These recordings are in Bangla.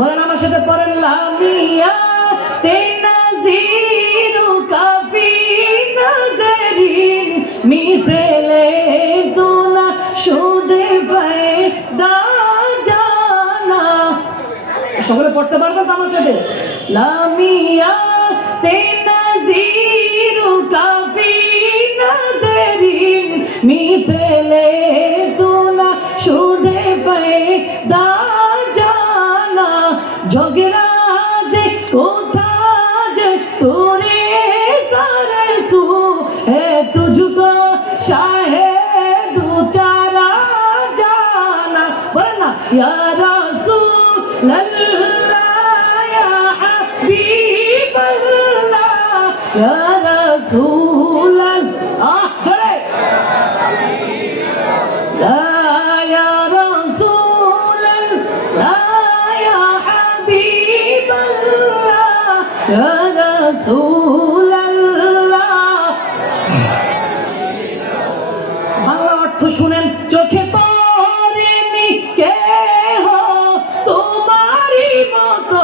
বলেন আমার সাথে পড়েন লামিয়া তেনাজিরু কাফি নজরিন মিসলে দুনা শুদে ফায়দা জানা। সকলে পড়তে পারবেন তো আমার সাথে? লামিয়া তেনাজিরু কাফি নজরিন মিসলে দুনা শুদে ফায়দা জানা। জগরাজ কোথা যে তোরে সারে সু है तुझको शायद चारा जाना। बोलना या रसूल अल्लाह या हबीब अल्लाह या रसूल अल्लाह या रसूल अल्लाह या हबीब अल्लाह या रसूल শুনেন। চোখে পড়েনি কেহ তোমারই মতো,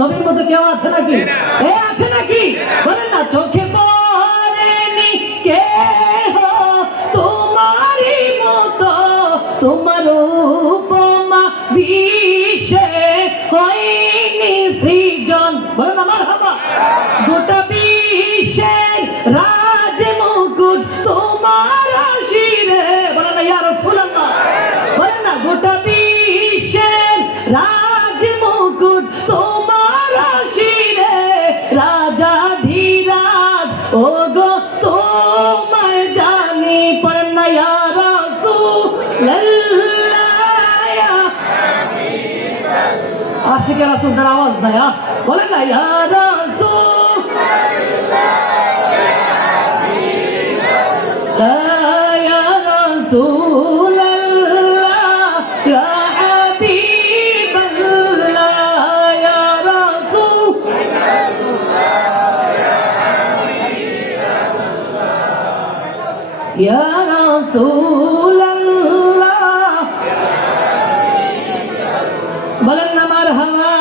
নবীর মতো কেউ আছে নাকি? আছে নাকি? বলেন না। চোখে পড়েনি কেহ তোমারই মতো, তোমার উপমা বিশ্বে হয়নি সৃজন। বলেন না মারহাবা। গোটা বিশ্বের রাজ মুকুট তোমার শিরে। বলেন না ইয়া রাসূলুল্লাহ। বলেন না গোটা বিশ্বের রাজ মুকুট তোমার শিরে। রাজা ধীরাজ ও গো তোমায় জানি। পড়েন না ইয়া রাসূলুল্লাহ। আশিকে রাসূলের আওয়াজ নাই। বলেন না ইয়া رسول الله يا حبيب الله يا رسول يا رسول الله بلغنا مرحبا।